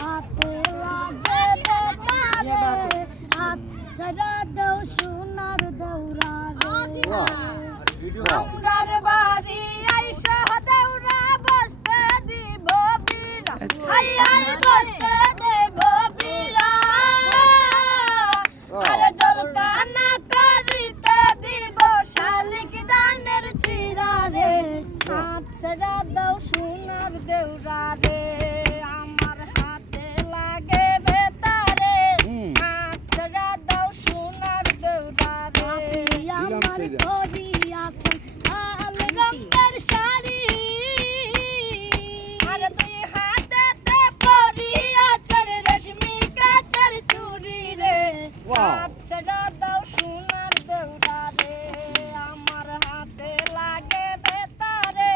হাতে লাগে বেতারে হাত ছাড়া দাও সোনার দেউরা আমরার বাড়ি আইসা দেউরা বসতে দিব বিরা হাই হাই বসতে দেব বিরা আর জলকানা করিতে দিব শালিক দানের চিরা রে হাত ছাড়া দাও সোনার দেউরা রে আমার হাতে লাগে বেতারে হাত ছাড়া দাও সোনার দেউরা রে আমার ঘড়ি আছে লাল রঙের শাড়ি আর তুই হাতেতে পরি আচর রেশমি কাচর চুড়ি রে হাত ছাড়া দাও সোনার দেউরা রে আমার হাতে লাগে বেতারে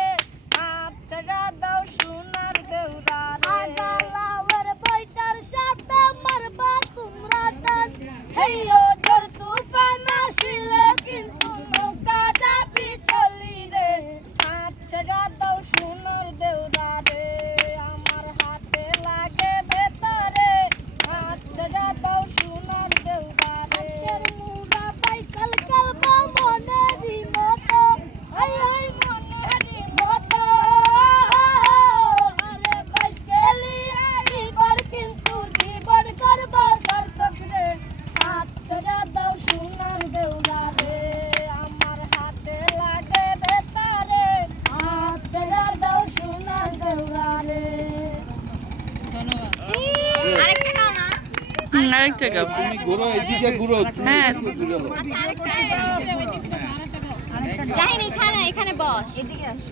হাত ছাড়া দাও সোনার দেউরা রে লাউয়ের বইটার সাথে মারবা তোমরা টান হেই ও তোর তুফান আসিলে কিন্তু নৌকা যাবি চলি রে হাত ছাড়া দাও সোনার দেউরা রে আমার হাতে লাগে বেতারে হাত ছাড়া দাও সোনার দেউরা রে মুরা পাইসাল কালবা মনেরই মতো হাই হাই মনেরই মতো আরে পাইস গেলি আইবার কিন্তু জীবন করব সার্থক রে হাত ছাড়া দাও সোনার দেউরা রে আমার হাতে লাগে বেতারে হাত ছাড়া দাও সোনার দেউরা রে আরেকটা গাও না আরেকটা গাও। তুমি ঘুরো, এদিকে ঘুরো। হ্যাঁ। আচ্ছা আরেকটা জাহিন এখানে বস এদিকে আসো